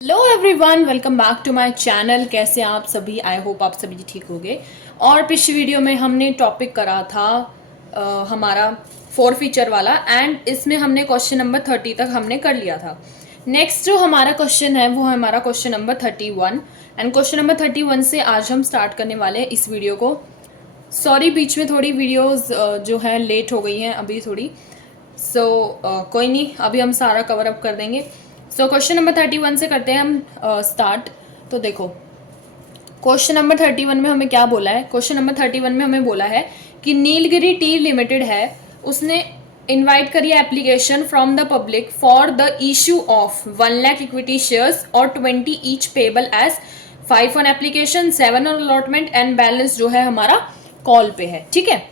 Hello everyone, welcome back to my channel. कैसे हैं आप सभी? आई होप आप सभी ठीक होंगे। और पिछली वीडियो में हमने टॉपिक करा था हमारा फोर फीचर वाला, एंड इसमें हमने क्वेश्चन नंबर 30 तक हमने कर लिया था। नेक्स्ट जो हमारा क्वेश्चन है वो है हमारा question number 31, and question number 31 से आज हम स्टार्ट करने वाले हैं इस वीडियो को। सॉरी, बीच में थोड़ी वीडियोस जो है लेट हो गई हैं अभी थोड़ी। कोई नहीं, अभी हम सारा कवर अप कर देंगे। क्वेश्चन नंबर 31 से करते हैं हम स्टार्ट। तो देखो, क्वेश्चन नंबर 31 में हमें क्या बोला है? क्वेश्चन नंबर 31 में हमें बोला है कि नीलगिरी टी लिमिटेड है, उसने इनवाइट करी application from the public for the issue of 1 lakh equity shares और 20 each payable as 5 on application, 7 on allotment and balance जो है हमारा कॉल पे है। ठीक है,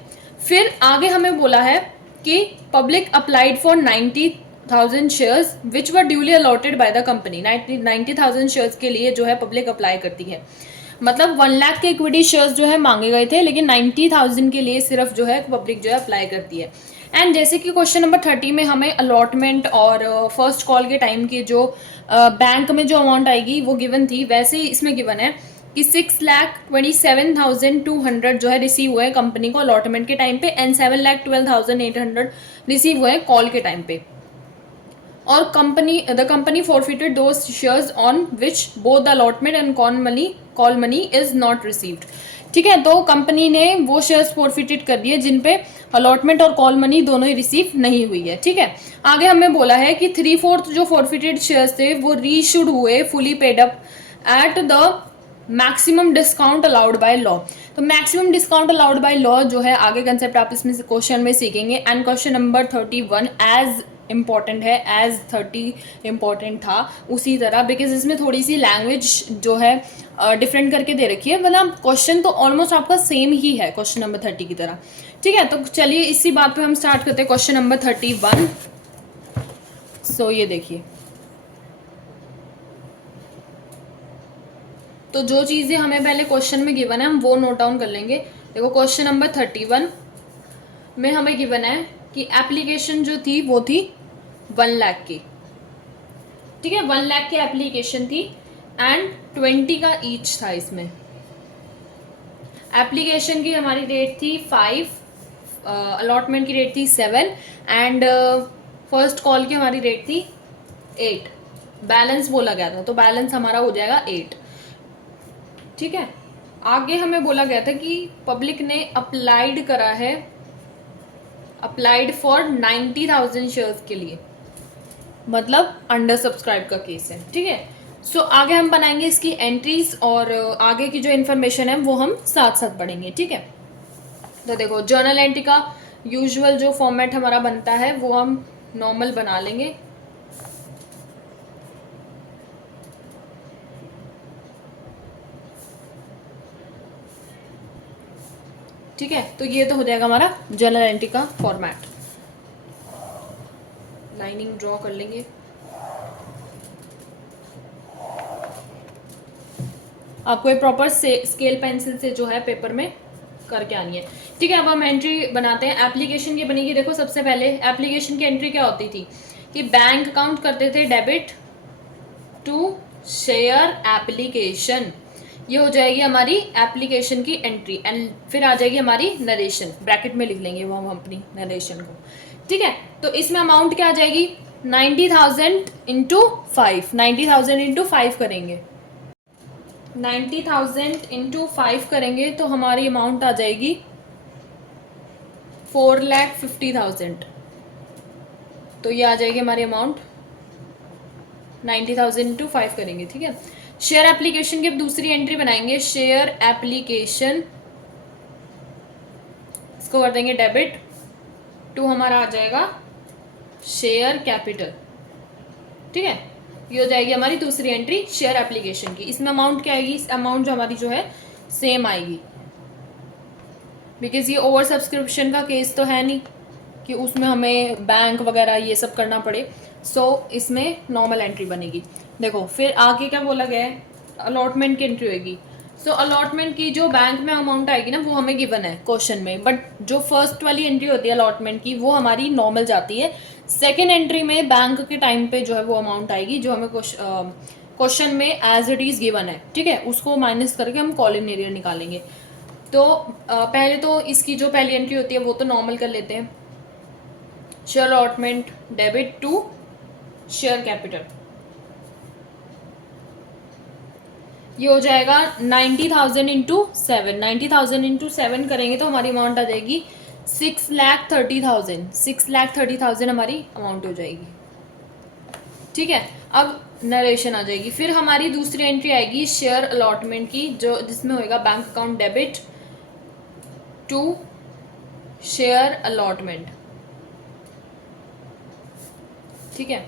फिर आगे हमें बोला है कि public applied for 90,000 shares which were duly allotted by the company. 90,000 shares के लिए जो है पब्लिक अप्लाई करती है, मतलब 1 लाख के इक्विटी शेयर्स जो है मांगे गए थे, लेकिन 90,000 के लिए सिर्फ जो है पब्लिक जो है अप्लाई करती है। एंड जैसे कि क्वेश्चन नंबर 30 में हमें अलॉटमेंट और फर्स्ट कॉल के टाइम की जो बैंक में जो अमाउंट आएगी वो गिवन थी, वैसे ही इसमें गिवन है कि 6,27,200 जो है रिसीव हुए कंपनी को अलॉटमेंट के टाइम पे, एंड 7,12,800 रिसीव हुए कॉल के टाइम पे। और the company forfeited those shares on which both the allotment and call money is not received। ठीक है, तो कंपनी ने वो शेयर्स फॉरफिटेड कर दिए जिन पे अलॉटमेंट और कॉल मनी दोनों ही रिसीव नहीं हुई है। ठीक है, आगे हमें बोला है कि 3/4 जो फॉरफिटेड शेयर्स थे वो रीइश्यूड हुए fully paid up at the maximum discount allowed by law. तो maximum discount allowed by law जो है आगे कंसेप्ट आप इसमें क्वेश्चन में सीखेंगे। And question number 31 as important है एज 30 इम्पॉर्टेंट था उसी तरह, बिकॉज इसमें थोड़ी सी लैंग्वेज जो है डिफरेंट करके दे रखी है, मतलब क्वेश्चन तो ऑलमोस्ट आपका सेम ही है क्वेश्चन नंबर 30 की तरह। ठीक है, तो चलिए इसी बात पे हम स्टार्ट करते हैं क्वेश्चन नंबर 31। ये देखिए, तो जो चीज़ें हमें पहले क्वेश्चन में गिवन है हम वो नोट डाउन कर लेंगे। देखो, क्वेश्चन नंबर 31 में हमें गिवन है कि एप्लीकेशन जो थी वो थी 1 लाख की। ठीक है, 1 लाख की एप्लीकेशन थी एंड 20 का ईच था इसमें। एप्लीकेशन की हमारी रेट थी 5, अलॉटमेंट की रेट थी 7, एंड फर्स्ट कॉल की हमारी रेट थी 8। बैलेंस बोला गया था, तो बैलेंस हमारा हो जाएगा 8। ठीक है, आगे हमें बोला गया था कि पब्लिक ने अप्लाइड करा है, अप्लाइड फॉर 90,000 शेयर्स के लिए, मतलब अंडर सब्सक्राइब का केस है। ठीक है, आगे हम बनाएंगे इसकी एंट्रीज और आगे की जो इन्फॉर्मेशन है वो हम साथ साथ पढ़ेंगे। ठीक है, तो देखो, जर्नल एंट्री का यूजुअल जो फॉर्मेट हमारा बनता है वो हम नॉर्मल बना लेंगे। ठीक है, तो ये तो हो जाएगा हमारा जर्नल एंट्री का फॉर्मेट। लाइनिंग ड्रॉ कर लेंगे। आपको एक प्रॉपर स्केल पेंसिल से जो है पेपर में करके आनी है। ठीक है, अब हम एंट्री बनाते हैं। एप्लीकेशन की बनेगी, देखो सबसे पहले एप्लीकेशन की एंट्री क्या होती थी कि बैंक अकाउंट करते थे डेबिट टू शेयर एप्लीकेशन, ये हो जाएगी हमारी एप्लीकेशन की एंट्री। एंड फिर आ जाएगी हमारी नरेशन, ब्रैकेट में लिख लेंगे वो हम अपनी नरेशन को। ठीक है, तो इसमें अमाउंट क्या आ जाएगी 90,000 इंटू 5, 90,000 इंटू 5 करेंगे, 90,000 इंटू 5 करेंगे तो हमारी अमाउंट आ जाएगी 4,50,000। तो ये आ जाएगी हमारी अमाउंट 90,000 इंटू 5 करेंगे। ठीक है, शेयर एप्लीकेशन की अब दूसरी एंट्री बनाएंगे, शेयर एप्लीकेशन, इसको कर देंगे डेबिट टू, हमारा आ जाएगा शेयर कैपिटल। ठीक है, ये हो जाएगी हमारी दूसरी एंट्री शेयर एप्लीकेशन की। इसमें अमाउंट क्या आएगी, इस अमाउंट जो हमारी जो है सेम आएगी, बिकॉज ये ओवर सब्सक्रिप्शन का केस तो है नहीं कि उसमें हमें बैंक वगैरह ये सब करना पड़े। इसमें नॉर्मल एंट्री बनेगी। देखो, फिर आगे क्या बोला गया है, अलॉटमेंट की एंट्री होगी। अलॉटमेंट की जो बैंक में अमाउंट आएगी ना वो हमें गिवन है क्वेश्चन में, बट जो फर्स्ट वाली एंट्री होती है अलॉटमेंट की वो हमारी नॉर्मल जाती है। सेकेंड एंट्री में बैंक के टाइम पे जो है वो अमाउंट आएगी जो हमें क्वेश्चन में एज इट इज़ गिवन है, ठीक है, उसको माइनस करके हम कॉलम एरिया निकालेंगे। तो पहले तो इसकी जो पहली एंट्री होती है वो तो नॉर्मल कर लेते हैं, share allotment debit to share capital. ये हो जाएगा 90,000 इंटू 7, 90,000 इंटू 7 करेंगे तो हमारी अमाउंट आ जाएगी 6,30,000, 6,30,000 हमारी अमाउंट हो जाएगी, ठीक है। अब नरेशन आ जाएगी, फिर हमारी दूसरी एंट्री आएगी शेयर अलॉटमेंट की, जो जिसमें होएगा bank account debit to share allotment, ठीक है।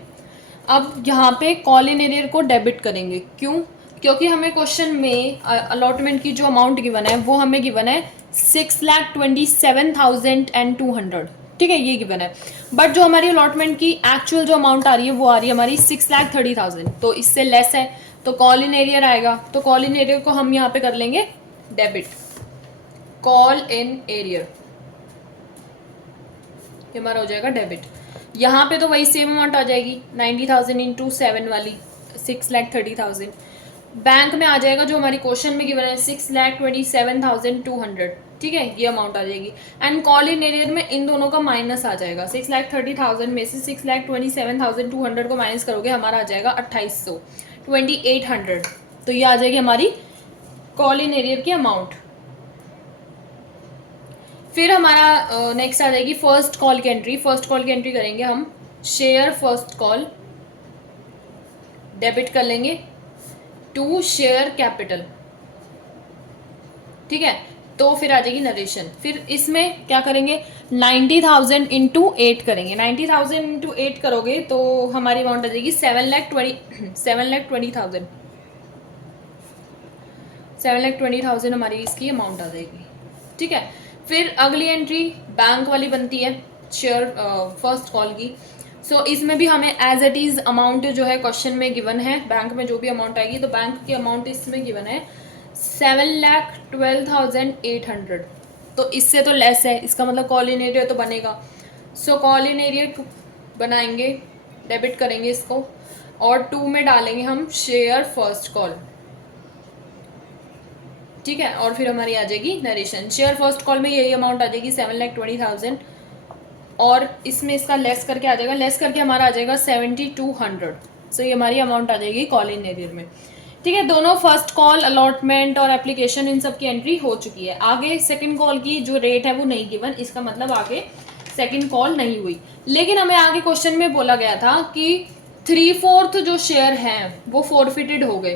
अब यहाँ पे कॉल इन एरियर को डेबिट करेंगे, क्यों? क्योंकि हमें क्वेश्चन में अलॉटमेंट की जो अमाउंट गिवन है वो हमें गिवन है 6,27,200, ठीक है, ये गिवन है। बट जो हमारी अलॉटमेंट की एक्चुअल जो अमाउंट आ रही है वो आ रही है हमारी 6,30,000, तो इससे लेस है, तो कॉल इन एरियर आएगा। तो कॉल इन एरियर को हम यहाँ पे कर लेंगे डेबिट, कॉल इन एरियर, ये हमारा हो जाएगा डेबिट। यहाँ पे तो वही सेम अमाउंट आ जाएगी 90,000 इंटू 7 वाली 6,30,000। बैंक में आ जाएगा जो हमारी क्वेश्चन में गिवन है 6,27,200, ठीक है, ये अमाउंट आ जाएगी। एंड कॉल इन एरियर में इन दोनों का माइनस आ जाएगा, 6,30,000 में से 6,27,200 को माइनस करोगे हमारा आ जाएगा 2,800, 2,800। तो ये आ जाएगी हमारी कॉल इन एरियर की अमाउंट। फिर हमारा नेक्स्ट आ जाएगी फर्स्ट कॉल की एंट्री। फर्स्ट कॉल की एंट्री करेंगे हम शेयर फर्स्ट कॉल, डेबिट कर लेंगे टू शेयर कैपिटल, ठीक है। तो फिर आ जाएगी नरेशन। फिर इसमें क्या करेंगे 90,000 इंटू 8 करेंगे, 90,000 इंटू 8 करोगे तो हमारी अमाउंट आ जाएगी 7,20,000, 7,20,000 हमारी इसकी अमाउंट आ जाएगी, ठीक है। फिर अगली एंट्री बैंक वाली बनती है शेयर फर्स्ट कॉल की। सो इसमें भी हमें एज इट इज़ अमाउंट जो है क्वेश्चन में गिवन है, बैंक में जो भी अमाउंट आएगी, तो बैंक की अमाउंट इसमें गिवन है 7,12,800, तो इससे तो लेस है, इसका मतलब कॉल इन एरिया तो बनेगा। सो कॉल इन एरिया बनाएंगे, डेबिट करेंगे इसको, और 2 में डालेंगे हम शेयर फर्स्ट कॉल, ठीक है। और फिर हमारी आ जाएगी नरेशन। शेयर फर्स्ट कॉल में यही अमाउंट आ जाएगी 7,20,000, और इसमें इसका लेस करके आ जाएगा, लेस करके हमारा आ जाएगा 7,200। सो ये हमारी अमाउंट आ जाएगी कॉल इन एरियर में, ठीक है। दोनों फर्स्ट कॉल, अलॉटमेंट और एप्लीकेशन इन सब की एंट्री हो चुकी है। आगे सेकंड कॉल की जो रेट है वो नहीं गिवन, इसका मतलब आगे सेकंड कॉल नहीं हुई। लेकिन हमें आगे क्वेश्चन में बोला गया था कि 3/4 जो शेयर हैं वो फोरफिटेड हो गए।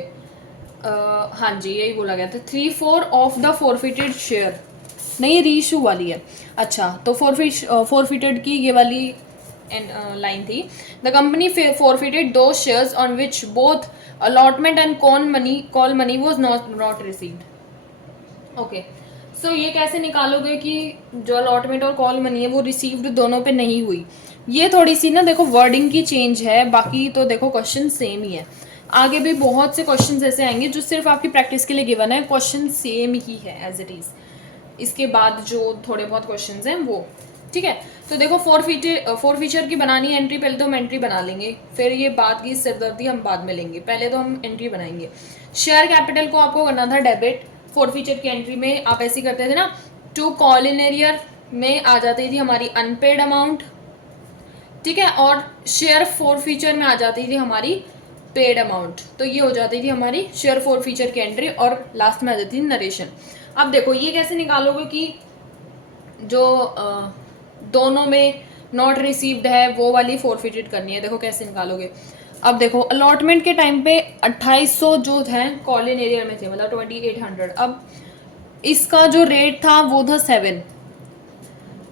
हाँ जी, यही बोला गया था, 3/4 ऑफ द फोरफिटेड शेयर, नहीं रीइशू वाली है। अच्छा, तो फोरफिटेड की ये वाली लाइन थी, द कंपनी फोरफिटेड दो shares on which both allotment and call money was not received. Okay, so ये कैसे निकालोगे कि जो अलॉटमेंट और कॉल मनी है वो रिसीव्ड दोनों पे नहीं हुई? ये थोड़ी सी ना देखो वर्डिंग की चेंज है, बाकी तो देखो क्वेश्चन सेम ही है। आगे भी बहुत से क्वेश्चंस ऐसे आएंगे जो सिर्फ आपकी प्रैक्टिस के लिए गिवन है, क्वेश्चन सेम ही है एज इट इज़। इसके बाद जो थोड़े बहुत क्वेश्चंस हैं वो, ठीक है। तो देखो फोर फीचर की बनानी है एंट्री, पहले तो हम एंट्री बना लेंगे, फिर ये बात की सिरदर्दी हम बाद में लेंगे, पहले तो हम एंट्री बनाएंगे। शेयर कैपिटल को आपको करना था डेबिट, फोर फीचर की एंट्री में आप ऐसे करते थे ना, टू कॉल इन एरियर में आ जाती थी हमारी अनपेड अमाउंट, ठीक है, और शेयर फोर फीचर में आ जाती थी हमारी पेड अमाउंट। तो ये हो जाती थी हमारी शेयर फोर फीचर की एंट्री, और लास्ट में आ जाती थी नरेशन। अब देखो ये कैसे निकालोगे कि जो दोनों में नॉट रिसीव्ड है वो वाली फोरफिटेड करनी है, देखो कैसे निकालोगे। अब देखो अलॉटमेंट के टाइम पे 2,800 जो है कॉल इन एरिया में थे, मतलब 2,800। अब इसका जो रेट था वो था 7।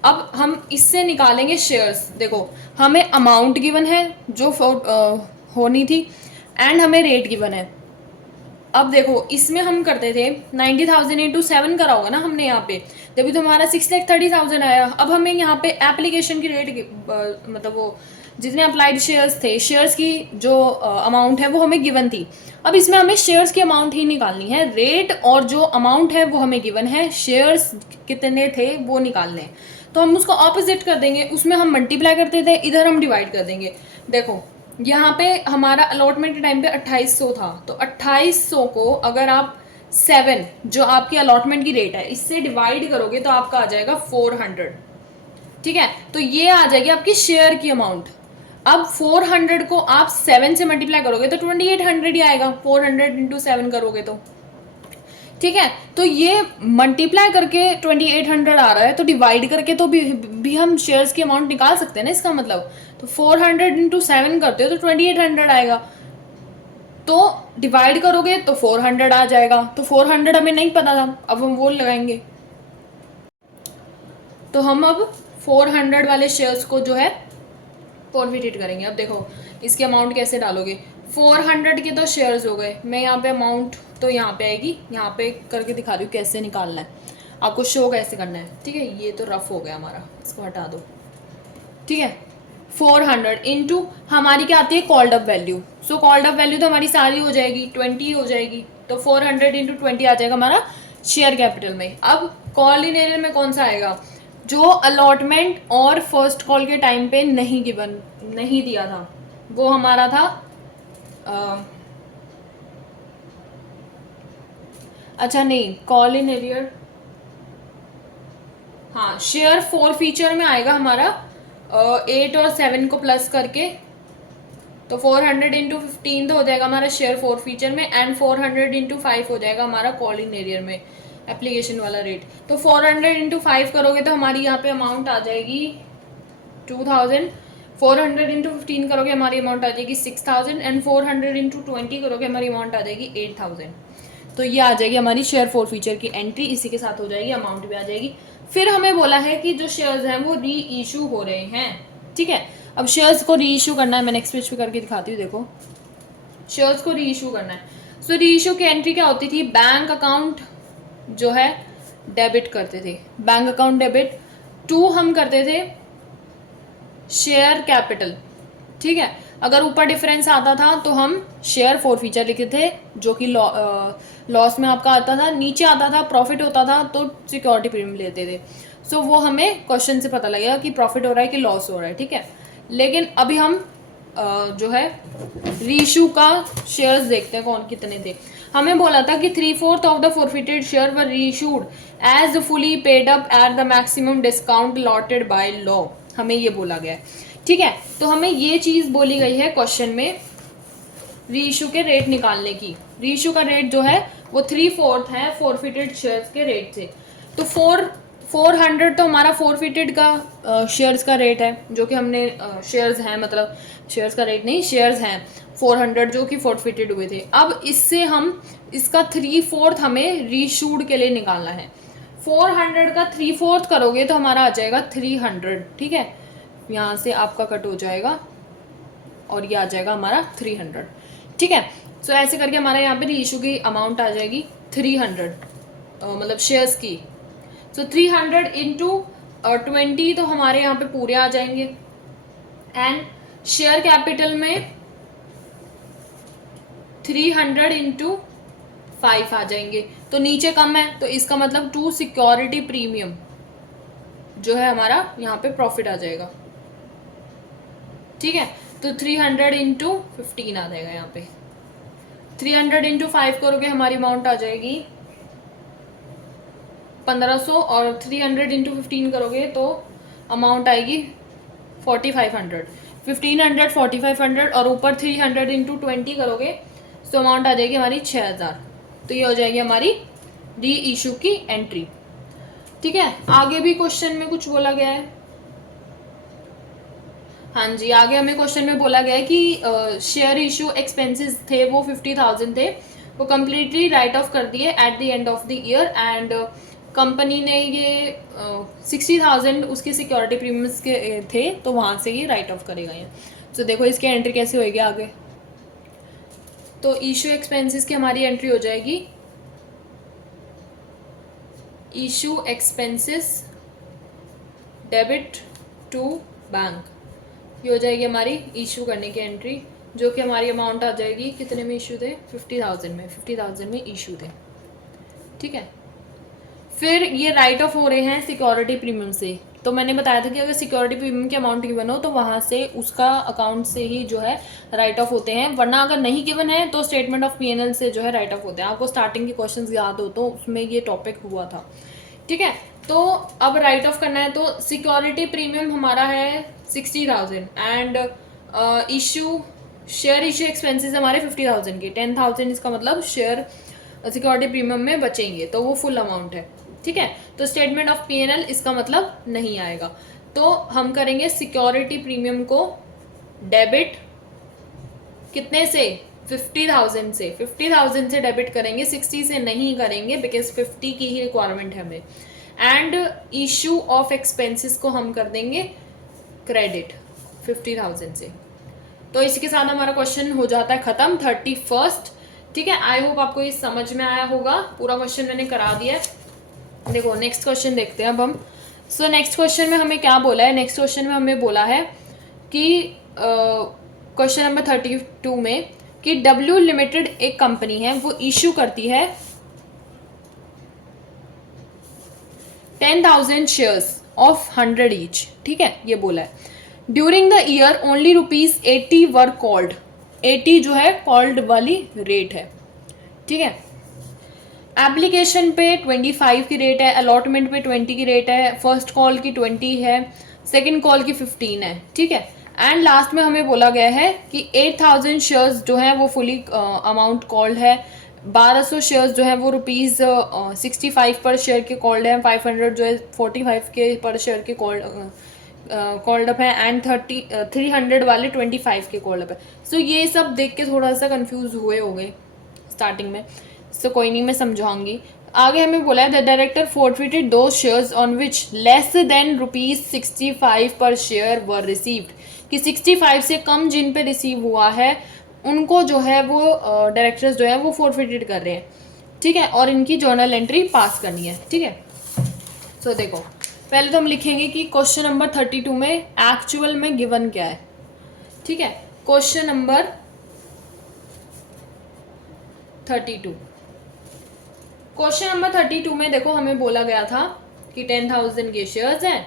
अब हम इससे निकालेंगे शेयर्स। देखो हमें अमाउंट गिवन है जो होनी थी, एंड हमें रेट गिवन है। अब देखो इसमें हम करते थे 90,000 इंटू 7 करा होगा ना हमने यहाँ पे, जब तो हमारा 6,30,000 आया। अब हमें यहाँ पे एप्लीकेशन की रेट मतलब वो जितने अप्लाइड शेयर्स थे, शेयर्स की जो अमाउंट है वो हमें गिवन थी। अब इसमें हमें शेयर्स की अमाउंट ही निकालनी है, रेट और जो अमाउंट है वो हमें गिवन है, शेयर्स कितने थे वो निकालने हैं। तो हम उसको ऑपोजिट कर देंगे, उसमें हम मल्टीप्लाई करते थे, इधर हम डिवाइड कर देंगे। देखो यहाँ पे हमारा अलॉटमेंट के टाइम पे 2800 था, तो 2800 को अगर आप 7 जो आपकी अलॉटमेंट की रेट है इससे डिवाइड करोगे तो आपका आ जाएगा 400। ठीक है, तो ये आ जाएगी आपकी शेयर की अमाउंट। अब 400 को आप 7 से मल्टीप्लाई करोगे तो 2800 ही आएगा, 400 इंटू 7 करोगे तो। ठीक है, तो ये मल्टीप्लाई करके 2800 आ रहा है, तो डिवाइड करके तो भी हम शेयर्स की अमाउंट निकाल सकते हैं ना इसका मतलब। तो 400 इंटू 7 करते हो तो 2800 आएगा, तो डिवाइड करोगे तो 400 आ जाएगा। तो 400 हमें नहीं पता था, अब हम वो लगाएंगे। तो हम अब 400 वाले शेयर्स को जो है फॉरफिटेड करेंगे। अब देखो इसकी अमाउंट कैसे डालोगे। 400 के तो शेयर्स हो गए, मैं यहाँ पे अमाउंट तो यहाँ पे आएगी, यहाँ पे करके दिखा रही हूँ कैसे निकालना है, आपको शो कैसे करना है। ठीक है, ये तो रफ हो गया हमारा, इसको हटा दो। ठीक है, 400 इंटू हमारी क्या आती है called up value. So called up value तो हमारी सारी हो जाएगी 20 हो जाएगी, तो 400 इंटू 20 आ जाएगा हमारा शेयर कैपिटल में। अब कॉल इन एरियर में कौन सा आएगा, जो अलॉटमेंट और फर्स्ट कॉल के टाइम पे नहीं दिया था, वो हमारा था अच्छा नहीं, कॉल इन एरियर, हाँ शेयर 4 फीचर में आएगा हमारा 8 और 7 को प्लस करके, तो 400 इंटू 15 तो हो जाएगा हमारा शेयर 4 फीचर में, एंड 400 इंटू 5 हो जाएगा हमारा कॉल इन एरियर में एप्लीकेशन वाला रेट। तो 400 इंटू 5 करोगे तो हमारी यहाँ पे अमाउंट आ जाएगी 2000, 400 इंटू 15 करोगे हमारी अमाउंट आ जाएगी 6000, एंड 400 इंटू 20 करोगे हमारी अमाउंट आ जाएगी 8000। तो ये आ जाएगी हमारी शेयर 4 फीचर की एंट्री, इसी के साथ हो जाएगी, अमाउंट भी आ जाएगी। फिर हमें बोला है कि जो शेयर्स हैं वो री इशू हो रहे हैं। ठीक है, अब शेयर्स को री इशू करना है, मैं नेक्स्ट पेज पे करके दिखाती हूँ। देखो शेयर्स को री इशू करना है, सो री इशू की एंट्री क्या होती थी, बैंक अकाउंट जो है डेबिट करते थे, बैंक अकाउंट डेबिट टू हम करते थे शेयर कैपिटल। ठीक है, अगर ऊपर डिफरेंस आता था तो हम शेयर 4 फीचर लिखते थे, जो कि लॉस में आपका आता था, नीचे आता था प्रॉफिट होता था तो सिक्योरिटी प्रीमियम लेते थे। सो वो हमें क्वेश्चन से पता लगेगा कि प्रॉफिट हो रहा है कि लॉस हो रहा है। ठीक है, लेकिन अभी हम जो है रीइशू का शेयर्स देखते हैं कौन कितने थे। हमें बोला था कि 3/4 of the forfeited share were reissued as fully paid up at the maximum discount allotted by law, हमें ये बोला गया है। ठीक है, तो हमें ये चीज बोली गई है क्वेश्चन में रीइशू के रेट निकालने की। रीइशू का रेट जो है वो 3/4 है फॉरफिटेड शेयर्स के रेट से। तो 400 तो हमारा फॉरफिटेड का शेयर्स का रेट है, जो कि हमने शेयर्स हैं, मतलब शेयर्स का रेट नहीं, शेयर्स हैं 400 जो कि फॉरफिटेड हुए थे। अब इससे हम इसका 3/4 हमें रीशूड के लिए निकालना है। 400 का 3/4 करोगे तो हमारा आ जाएगा 300। ठीक है, यहाँ से आपका कट हो जाएगा और ये आ जाएगा हमारा 300। ठीक है, सो ऐसे करके हमारा यहाँ पे रीइशू की अमाउंट आ जाएगी 300, मतलब शेयर्स की। सो 300 इंटू 20 तो हमारे यहाँ पे पूरे आ जाएंगे, एंड शेयर कैपिटल में 300 इंटू 5 आ जाएंगे, तो नीचे कम है तो इसका मतलब 2 सिक्योरिटी प्रीमियम जो है हमारा यहाँ पे प्रॉफिट आ जाएगा। ठीक है, तो 300 इंटू 15 आ जाएगा यहाँ पे। 300 इंटू 5 करोगे हमारी अमाउंट आ जाएगी 1500, और 300 इंटू 15 करोगे तो अमाउंट आएगी 4500। 1500 4500 और ऊपर 300 इंटू 20 करोगे तो अमाउंट आ जाएगी हमारी 6000। तो ये हो जाएगी हमारी री इशू की एंट्री। ठीक है, आगे भी क्वेश्चन में कुछ बोला गया है। हाँ जी, आगे हमें क्वेश्चन में बोला गया है कि शेयर इशू एक्सपेंसेस थे वो 50,000 थे, वो कम्प्लीटली राइट ऑफ कर दिए at the end of the year, and company ने ये 60,000 उसके सिक्योरिटी प्रीमियम्स के थे, तो वहाँ से ये राइट ऑफ करेगा ये। तो देखो इसकी एंट्री कैसे होएगी आगे। तो इशू एक्सपेंसेस की हमारी एंट्री हो जाएगी issue expenses debit to bank, ये हो जाएगी हमारी इशू करने की एंट्री, जो कि हमारी अमाउंट आ जाएगी कितने में इशू थे, 50,000 में, 50,000 में इशू थे। ठीक है, फिर ये राइट ऑफ हो रहे हैं सिक्योरिटी प्रीमियम से। तो मैंने बताया था कि अगर सिक्योरिटी प्रीमियम की अमाउंट गिवन हो तो वहाँ से उसका अकाउंट से ही जो है राइट ऑफ होते हैं, वरना अगर नहीं गिवन है तो स्टेटमेंट ऑफ पीएनएल से जो है राइट ऑफ होते हैं। आपको स्टार्टिंग के क्वेश्चंस याद हो तो उसमें ये टॉपिक हुआ था, ठीक है। तो अब राइट ऑफ करना है, तो सिक्योरिटी प्रीमियम हमारा है 60,000 and issue share issue expenses हमारे 50,000 के, 10,000 इसका मतलब शेयर सिक्योरिटी प्रीमियम में बचेंगे, तो वो फुल अमाउंट है, ठीक है। तो स्टेटमेंट ऑफ पीएनएल इसका मतलब नहीं आएगा। तो हम करेंगे सिक्योरिटी प्रीमियम को डेबिट कितने से, 50,000 से, 50,000 से डेबिट करेंगे, 60 से नहीं करेंगे बिकॉज 50 की ही रिक्वायरमेंट है हमें। एंड इशू ऑफ एक्सपेंसेस को हम कर देंगे क्रेडिट 50,000 से। तो इसके साथ हमारा क्वेश्चन हो जाता है खत्म 31st, ठीक है। आई होप आपको ये समझ में आया होगा, पूरा क्वेश्चन मैंने करा दिया है। देखो नेक्स्ट क्वेश्चन देखते हैं अब हम। सो नेक्स्ट क्वेश्चन में हमें क्या बोला है, नेक्स्ट क्वेश्चन में हमें बोला है कि क्वेश्चन नंबर 32 में कि डब्ल्यू लिमिटेड एक कंपनी है, वो इशू करती है 10,000 शेयर्स ऑफ 100 ईच, ठीक है, ये बोला है। During the year only ₹80 were called, 80 जो है कॉल्ड वाली रेट है, ठीक है। एप्लीकेशन पे 25 की रेट है, अलॉटमेंट पे 20 की रेट है, फर्स्ट कॉल की 20 है, सेकंड कॉल की 15 है, ठीक है। एंड लास्ट में हमें बोला गया है कि 8,000 शेयर्स जो है वो फुली अमाउंट कॉल्ड है, 1200 शेयर्स जो है वो ₹65 पर शेयर के कॉल्ड है, 500 जो है 45 के पर शेयर के कॉल्ड अप है, एंड 300 वाले 25 के कॉल्ड अप है। सो ये सब देख के थोड़ा सा कंफ्यूज हुए होंगे स्टार्टिंग में, सो कोई नहीं, मैं समझाऊंगी। आगे हमें बोला है द डायरेक्टर फोर्टफिटेड दो shares on which less than ₹65 पर शेयर वर रिसीव्ड, कि 65 से कम जिन पे रिसीव हुआ है उनको जो है वो डायरेक्टर्स जो है वो फोर्टफिटेड कर रहे हैं, ठीक है, और इनकी जर्नल एंट्री पास करनी है, ठीक है। सो देखो पहले तो हम लिखेंगे कि क्वेश्चन नंबर 32 में एक्चुअल में गिवन क्या है, ठीक है। क्वेश्चन नंबर 32, क्वेश्चन नंबर 32 में देखो हमें बोला गया था कि 10,000 के शेयर्स हैं,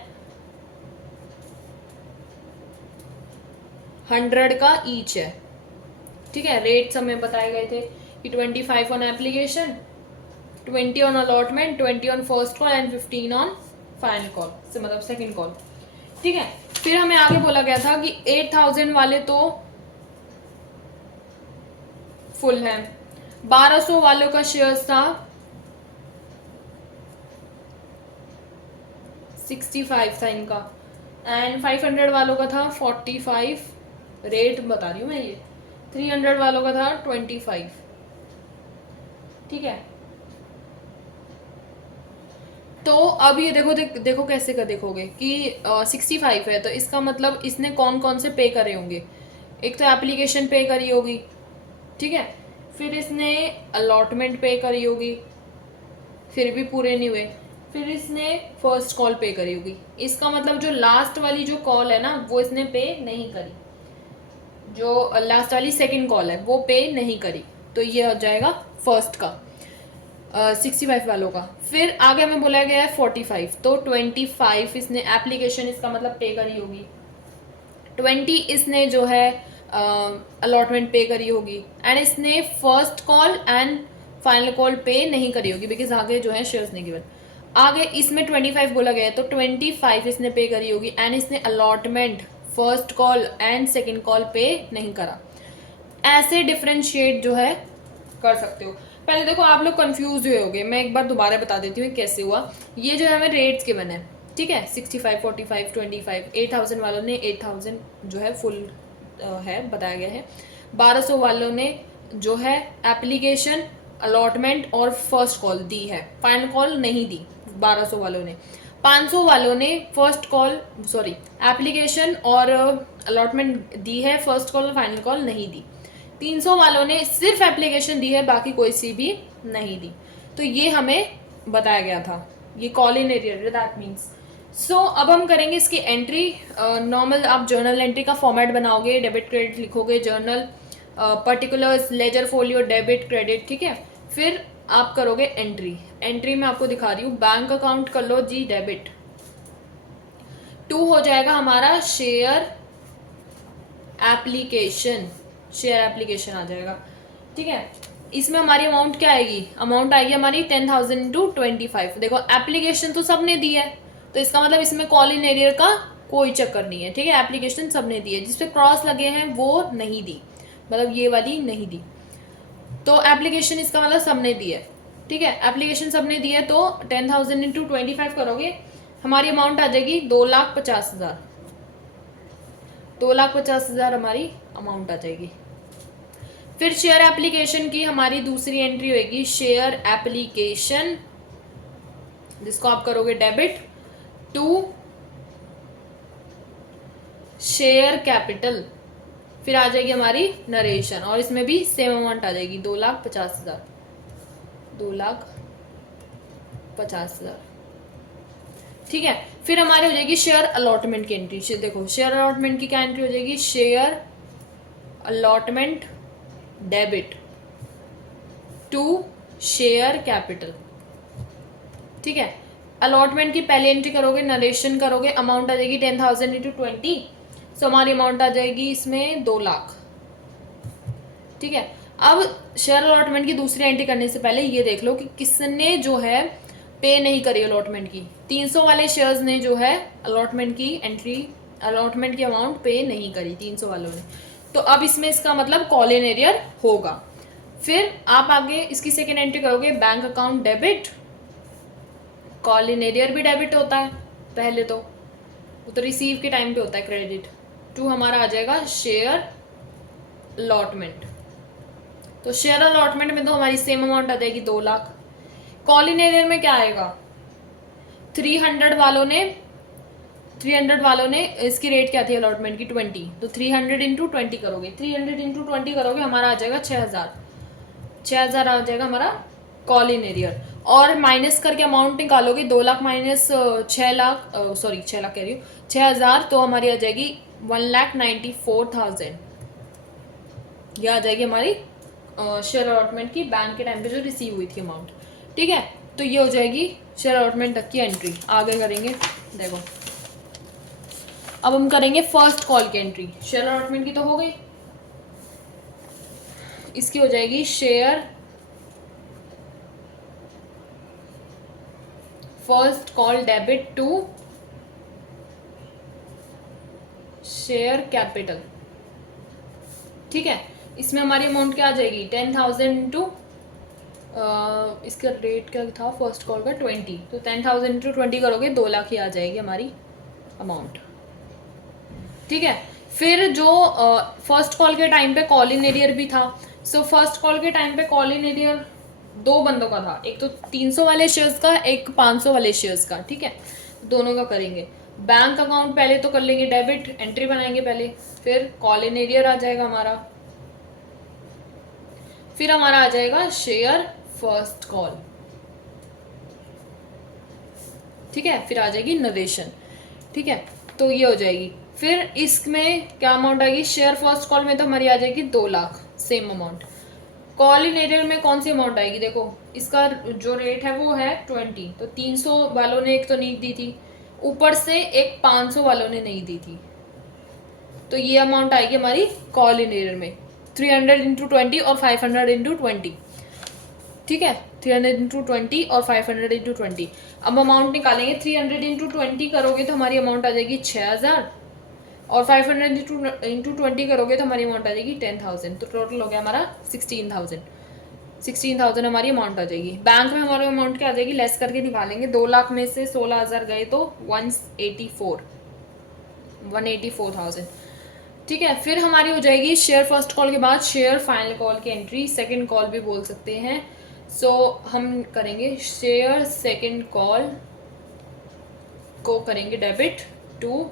100 का ईच है, ठीक है। रेट्स हमें बताए गए थे कि 25 on application, 20 on allotment, 20 on first call and 15 on final call से मतलब सेकंड कॉल, ठीक है। फिर हमें आगे बोला गया था कि 8,000 वाले तो फुल है, 1200 वालों का शेयर्स था 65 था इनका, एंड 500 वालों का था 45, रेट बता रही हूँ मैं ये, 300 वालों का था 25, ठीक है। तो अब ये देखो कैसे का देखोगे कि 65 है, तो इसका मतलब इसने कौन कौन से पे करे होंगे। एक तो एप्लीकेशन पे करी होगी, ठीक है, फिर इसने अलॉटमेंट पे करी होगी, फिर भी पूरे नहीं हुए, फिर इसने फर्स्ट कॉल पे करी होगी। इसका मतलब जो लास्ट वाली जो कॉल है ना वो इसने पे नहीं करी, जो लास्ट वाली सेकंड कॉल है वो पे नहीं करी, तो ये हो जाएगा फर्स्ट का 65 वालों का। फिर आगे हमें बोला गया है 45, तो 25 इसने एप्लीकेशन इसका मतलब पे करी होगी, 20 इसने जो है अलॉटमेंट पे करी होगी, एंड इसने first call and final call पे नहीं करी होगी बिकॉज आगे जो है शेयर्स नहीं गिवन। आगे इसमें 25 बोला गया है, तो 25 इसने पे करी होगी, एंड इसने allotment, first call and second call पे नहीं करा। ऐसे डिफरेंशिएट जो है कर सकते हो। पहले देखो आप लोग कंफ्यूज हुए होगे, मैं एक बार दोबारा बता देती हूँ कैसे हुआ। ये जो है हमें रेट्स गिवन है, ठीक है, 65, 45, 25, 8,000 वालों ने 8,000 जो है फुल है बताया गया है, 1200 वालों ने जो है एप्लीकेशन, अलॉटमेंट और फर्स्ट कॉल दी है, फाइनल कॉल नहीं दी 1200 वालों ने, 500 वालों ने फर्स्ट कॉल एप्लीकेशन और अलॉटमेंट दी है, फर्स्ट कॉल और फाइनल कॉल नहीं दी, 300 वालों ने सिर्फ एप्लीकेशन दी है, बाकी कोई सी भी नहीं दी। तो ये हमें बताया गया था, ये call in arrear that means. So अब हम करेंगे इसकी एंट्री। नॉर्मल आप जर्नल एंट्री का फॉर्मेट बनाओगे, डेबिट क्रेडिट लिखोगे, journal particulars, ledger folio, debit credit, ठीक है। फिर आप करोगे एंट्री। एंट्री में आपको दिखा रही हूँ, बैंक अकाउंट कर लो जी डेबिट। 2 हो जाएगा हमारा शेयर एप्लीकेशन, शेयर एप्लीकेशन आ जाएगा। ठीक है, इसमें हमारी अमाउंट क्या आएगी, अमाउंट आएगी हमारी 10,000 इंटू 25। देखो एप्लीकेशन तो सबने दी है, तो इसका मतलब इसमें कॉल इन एरियर का कोई चक्कर नहीं है। ठीक है, एप्लीकेशन सबने दी है, जिसपे क्रॉस लगे हैं वो नहीं दी, मतलब ये वाली नहीं दी। तो एप्लीकेशन इसका मतलब सबने दी है। ठीक है, एप्लीकेशन सबने दी है, तो 10,000 इंटू 25 करोगे, हमारी अमाउंट आ जाएगी 2,50,000। 2,50,000 हमारी अमाउंट आ जाएगी। फिर शेयर एप्लीकेशन की हमारी दूसरी एंट्री होगी, शेयर एप्लीकेशन, जिसको आप करोगे डेबिट, टू शेयर कैपिटल। फिर आ जाएगी हमारी नरेशन, और इसमें भी सेम अमाउंट आ जाएगी 2,50,000। 2,50,000। ठीक है, फिर हमारी हो जाएगी शेयर अलॉटमेंट की एंट्री। देखो शेयर अलॉटमेंट की क्या एंट्री हो जाएगी, share allotment debit to share capital. ठीक है, अलॉटमेंट की पहले एंट्री करोगे, नरेशन करोगे, अमाउंट आ जाएगी 10,000 इंटू 20, सो हमारी अमाउंट आ जाएगी इसमें 2 लाख। ठीक है, अब शेयर अलॉटमेंट की दूसरी एंट्री करने से पहले ये देख लो कि किसने जो है पे नहीं करी अलॉटमेंट की। 300 वाले शेयर्स ने जो है अलॉटमेंट की एंट्री, अलॉटमेंट की अमाउंट पे नहीं करी 300 वालों ने, तो अब इसमें इसका मतलब कॉल इन एरियर होगा। फिर आप आगे इसकी सेकेंड एंट्री करोगे, bank account debit, call in arrear भी डेबिट होता है पहले तो, वो तो रिसीव के टाइम पे होता है क्रेडिट। 2 हमारा आ जाएगा शेयर अलॉटमेंट। तो शेयर अलॉटमेंट में तो हमारी सेम अमाउंट आ जाएगी 2 लाख। कॉल इन एरियर में क्या आएगा, 300 वालों ने इसकी रेट क्या थी अलॉटमेंट की 20, तो 300 इंटू 20 करोगे, 300 इंटू 20 करोगे, हमारा आ जाएगा 6,000। 6,000 आ जाएगा हमारा कॉल इन एरियर। और माइनस करके अमाउंट निकालोगे, 2 लाख माइनस 6 लाख, सॉरी 6 लाख कह रही हूँ, 6,000, तो हमारी आ जाएगी 1,94,000। यह आ जाएगी हमारी शेयर अलॉटमेंट की बैंक के टाइम पे जो रिसीव हुई थी अमाउंट। ठीक है, तो ये हो जाएगी शेयर अलॉटमेंट तक की एंट्री। आगे करेंगे, देखो अब हम करेंगे फर्स्ट कॉल की एंट्री। शेयर अलॉटमेंट की तो हो गई, इसकी हो जाएगी share first call debit to share capital. ठीक है, इसमें हमारी अमाउंट क्या आ जाएगी 10,000 इंटू, इसका रेट क्या था फर्स्ट कॉल का 20, तो 10,000 इंटू 20 करोगे 2 लाख ही आ जाएगी हमारी अमाउंट। ठीक है, फिर जो फर्स्ट कॉल के टाइम पे कॉल इन एरियर भी था, सो फर्स्ट कॉल के टाइम पे कॉल इन एरियर 2 बंदों का था, एक तो 300 वाले शेयर्स का, एक 500 वाले शेयर्स का। ठीक है, दोनों का करेंगे। बैंक अकाउंट पहले तो कर लेंगे डेबिट, एंट्री बनाएंगे पहले, फिर कॉल इन एरियर आ जाएगा हमारा, फिर हमारा आ जाएगा शेयर फर्स्ट कॉल। ठीक है, फिर आ जाएगी नरेशन। ठीक है, तो ये हो जाएगी। फिर इसमें क्या अमाउंट आएगी, शेयर फर्स्ट कॉल में तो हमारी आ जाएगी 2 lakh, same amount. Call in arrear में कौन सी अमाउंट आएगी, देखो इसका जो रेट है वो है 20, तो 300 वालों ने एक तो नहीं दी थी, ऊपर से एक 500 वालों ने नहीं दी थी, तो ये अमाउंट आएगी हमारी कॉल इन एरियर में 300 इंटू 20 और 500 इंटू 20। ठीक है, 300 इंटू 20 और 500 इंटू 20। अब अमाउंट निकालेंगे, 300 इंटू 20 करोगे तो हमारी अमाउंट आ जाएगी 6,000, और 500 इंटू 20 करोगे तो हमारी अमाउंट आ जाएगी 10,000, तो टोटल हो गया हमारा 16,000। 16,000 हमारी अमाउंट आ जाएगी। बैंक में हमारी अमाउंट क्या आ जाएगी, लेस करके निकालेंगे, 2 लाख में से 16,000 गए तो 184,000। ठीक है, फिर हमारी हो जाएगी शेयर फर्स्ट कॉल के बाद शेयर फाइनल कॉल की एंट्री, सेकंड कॉल भी बोल सकते हैं। सो हम करेंगे शेयर सेकंड कॉल को करेंगे डेबिट टू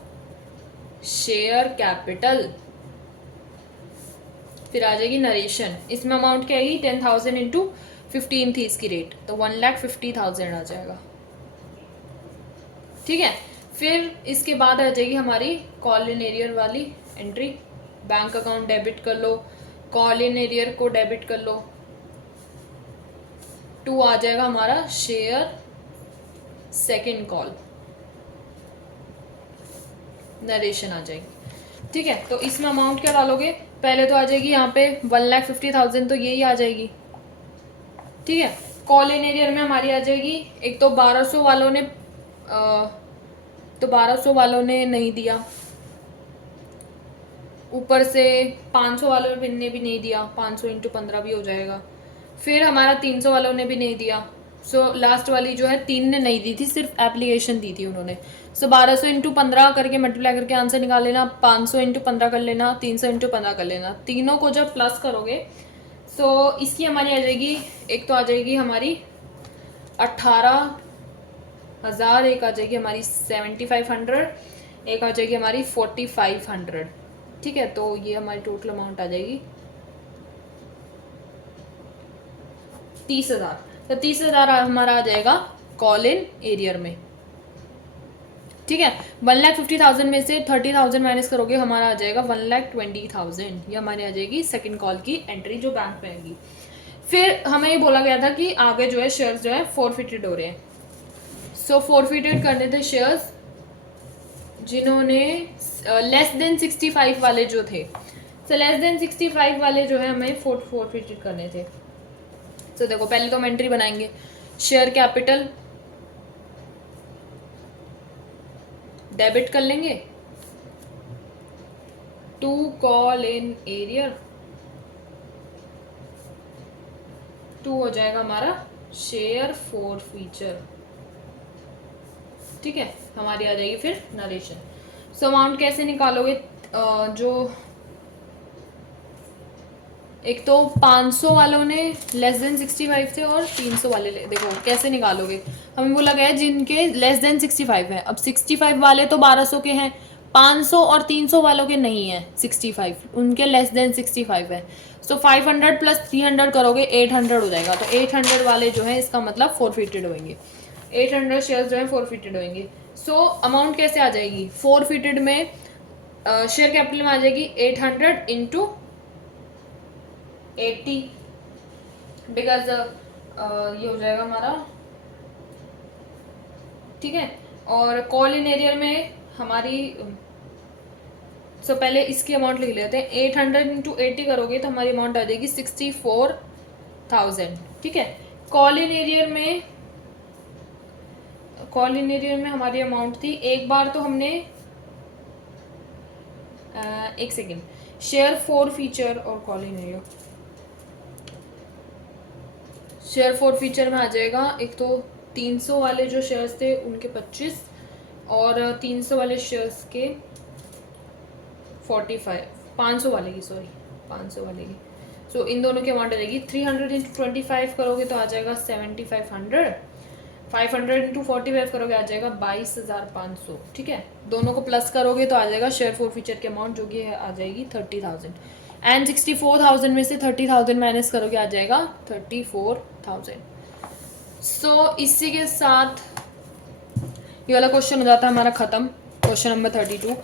शेयर कैपिटल, फिर आ जाएगी नरेशन। इसमें अमाउंट क्या आएगी 10,000 इंटू 15 थी इसकी रेट, तो 1,50,000 आ जाएगा। ठीक है, फिर इसके बाद आ जाएगी हमारी कॉल इन एरियर वाली एंट्री, बैंक अकाउंट डेबिट कर लो, कॉल इन एरियर को डेबिट कर लो, 2 आ जाएगा हमारा शेयर सेकेंड कॉल, नरेशन आ जाएगी। ठीक है, तो इसमें अमाउंट क्या डालोगे, पहले तो आ जाएगी यहाँ पे 1,50,000, तो यही आ जाएगी। ठीक है, कॉल इन एरियर में हमारी आ जाएगी, एक तो 1200 वालों ने तो 1200 वालों ने नहीं दिया, ऊपर से 500 वालों ने भी नहीं दिया, 500 इंटू 15 भी हो जाएगा। फिर हमारा 300 वालों ने भी नहीं दिया। सो लास्ट वाली जो है 3 ने नहीं दी थी, सिर्फ एप्लीकेशन दी थी उन्होंने। सो 1200 इंटू 15 करके मल्टीप्लाई करके आंसर निकाल लेना, 500 इंटू 15 कर लेना, 300 इंटू 15 कर लेना। तीनों को जब प्लस करोगे सो इसकी हमारी आ जाएगी, एक तो आ जाएगी हमारी 18,000, एक आ जाएगी हमारी 7,500, एक आ जाएगी हमारी 4,500। ठीक है, तो ये हमारी टोटल अमाउंट आ जाएगी 30,000। तो 30,000 हमारा आ जाएगा कॉल इन एरियर में। ठीक है, 1,50,000 में से 30,000 माइनस करोगे, हमारा आ जाएगा 1,20,000। ये हमारी आ जाएगी सेकंड कॉल की एंट्री जो बैंक में आएगी। फिर हमें ये बोला गया था कि आगे जो है शेयर्स जो है फॉरफिटेड हो रहे हैं। सो फॉरफिटेड करने थे शेयर्स जिन्होंने लेस देन 65 वाले जो थे। सो लेस देन 65 वाले जो है हमें फॉरफिटेड करने थे। तो देखो पहले तो हम एंट्री बनाएंगे, शेयर कैपिटल डेबिट कर लेंगे टू कॉल इन एरियर, 2 हो जाएगा हमारा शेयर फॉरफीचर। ठीक है, हमारी आ जाएगी फिर नरेशन। सो अमाउंट कैसे निकालोगे, जो एक तो 500 वालों ने लेस देन 65 थे और 300 वाले देखो कैसे निकालोगे, हमें बोला गया है जिनके लेस देन 65 है। अब 65 वाले तो 1200 के हैं, 500 और 300 वालों के नहीं है 65, उनके लेस देन 65 है। सो 500 प्लस 300 करोगे 800 हो जाएगा। तो 800 वाले जो है इसका मतलब फॉरफिटेड होंगे, 800 शेयर्स जो है फॉरफिटेड होंगे। सो अमाउंट कैसे आ जाएगी, फॉरफिटेड में शेयर कैपिटल में आ जाएगी 800 इंटू 80, बिकॉज ये हो जाएगा हमारा। ठीक है, और कॉल इन एरियर में हमारी पहले इसकी अमाउंट लिख लेते हैं, 800 इंटू 80 करोगे तो हमारी अमाउंट आ जाएगी 64,000। ठीक है, कॉल इन एरियर में हमारी अमाउंट थी, एक बार तो हमने एक सेकेंड, शेयर फॉरफीचर और call in arrear, share forfeiture में आ जाएगा, एक तो 300 वाले जो शेयर्स थे उनके 25 और 300 वाले शेयर्स के 45, 500 वाले की 500 वाले की। सो इन दोनों की अमाउंट आ जाएगी 300 इंटू 25 करोगे तो आ जाएगा 7,500, 500 इंटू 45 करोगे आ जाएगा 22,500। ठीक है, दोनों को प्लस करोगे तो आ जाएगा शेयर फॉरफीचर की अमाउंट जो कि आ जाएगी 30,000, एंड 64,000 में से 30,000 माइनस करोगे आ जाएगा 34,000। सो इसी के साथ ये वाला क्वेश्चन हो जाता है हमारा ख़त्म, क्वेश्चन नंबर 32।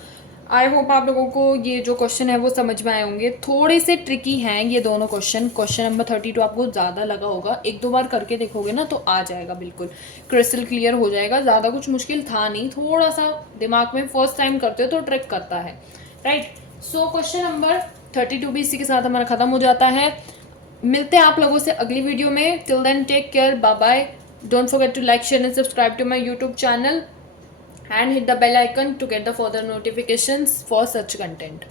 आई होप आप लोगों को ये जो क्वेश्चन है वो समझ में आए होंगे। थोड़े से ट्रिकी हैं ये दोनों क्वेश्चन, क्वेश्चन नंबर 32 आपको ज़्यादा लगा होगा, एक दो बार करके देखोगे ना तो आ जाएगा, बिल्कुल क्रिस्टल क्लियर हो जाएगा। ज़्यादा कुछ मुश्किल था नहीं, थोड़ा सा दिमाग में फर्स्ट टाइम करते हो तो ट्रिक करता है, राइट। सो क्वेश्चन नंबर 32 भी इसी के साथ हमारा ख़त्म हो जाता है। मिलते हैं आप लोगों से अगली वीडियो में। Till then take care, bye bye. Don't forget to like, share and subscribe to my YouTube channel and hit the bell icon to get the further notifications for such content.